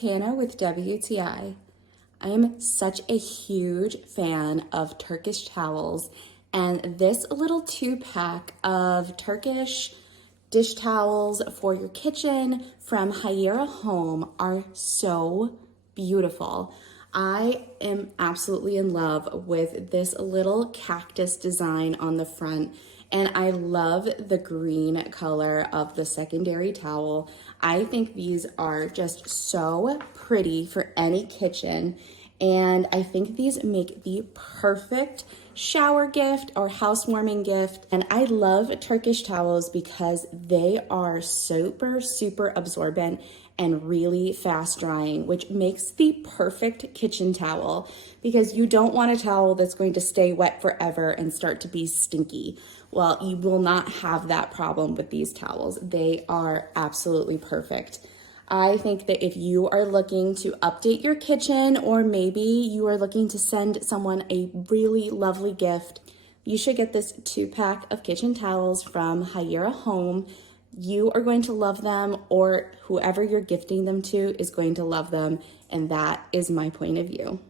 Hannah with WTI. I am such a huge fan of Turkish towels, and this little 2-pack of Turkish dish towels for your kitchen from HIERA Home are so beautiful. I am absolutely in love with this little cactus design on the front, and I love the green color of the secondary towel. I think these are just so pretty for any kitchen, and I think these make the perfect shower gift or housewarming gift. And I love Turkish towels because they are super absorbent and really fast drying, which makes the perfect kitchen towel because you don't want a towel that's going to stay wet forever and start to be stinky. Well, you will not have that problem with these towels. They are absolutely perfect. I think that if you are looking to update your kitchen, or maybe you are looking to send someone a really lovely gift, you should get this 2-pack of kitchen towels from HIERA Home. You are going to love them, or whoever you're gifting them to is going to love them, and that is my point of view.